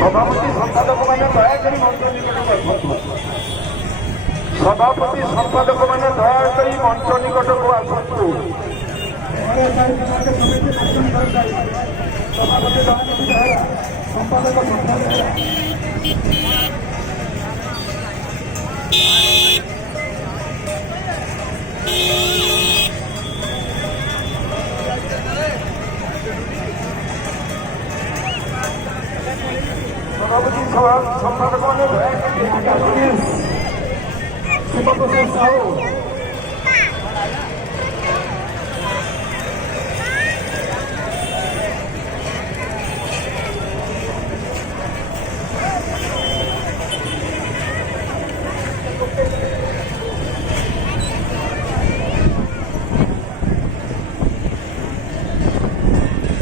সভাপতি সম্পাদক মানে দয়াকরি মঞ্চ নিকটକୁ ଆସନ୍ତୁ। ସଭାପତି ସମ୍ପାଦକ ମାନେ ଦୟାକରି ମଞ୍ଚ ନିକଟକୁ ଆସନ୍ତୁ। ସଭାପତି ସମ୍ପାଦକ ମାନେ ଦୟାକରି ଶିବପ୍ରସାଦ ସାହୁ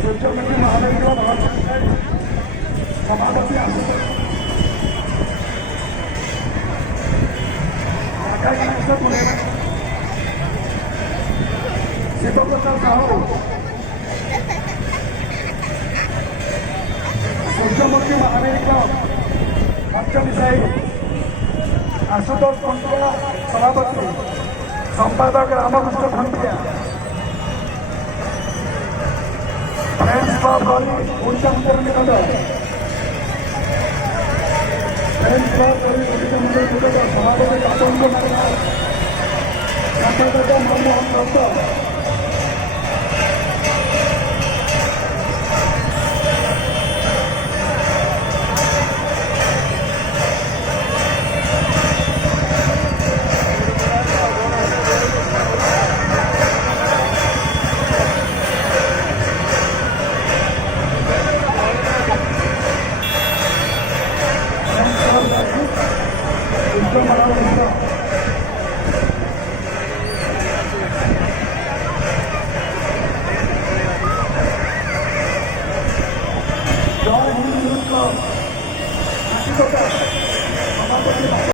ସୂର୍ଯ୍ୟମନ୍ତ୍ରୀ ମହାଦେବଙ୍କ ସଭାପତି ଶିବପ୍ରସାଦ ସାହୁ ସୂର୍ଯ୍ୟମନ୍ତ୍ରୀ ମହାଦେବଙ୍କ କାର୍ଯ୍ୟ ବିଷୟୀ ଆଶୁତୋଷ କଣ୍ଟୁଆ ସଭାପତି ସମ୍ପାଦକ ରାମକୃଷ୍ଣ ଖଣ୍ଡିଆ ଫ୍ରେଣ୍ଡସ୍ କ୍ଲବ ଗଳି ଓଡ଼ିଶା ମନ୍ଦିର ନିକଟ ଫ୍ରେଣ୍ଡସ୍ କ୍ଲବ ଗଳି ଓଡ଼ିଶା ମନ୍ଦିର ନିକଟ ସଭାପତି ବାପନ ନାରାୟଣ ସମ୍ପାଦକ ମନମୋହନ ଦତ୍ତ জয় হিন্দ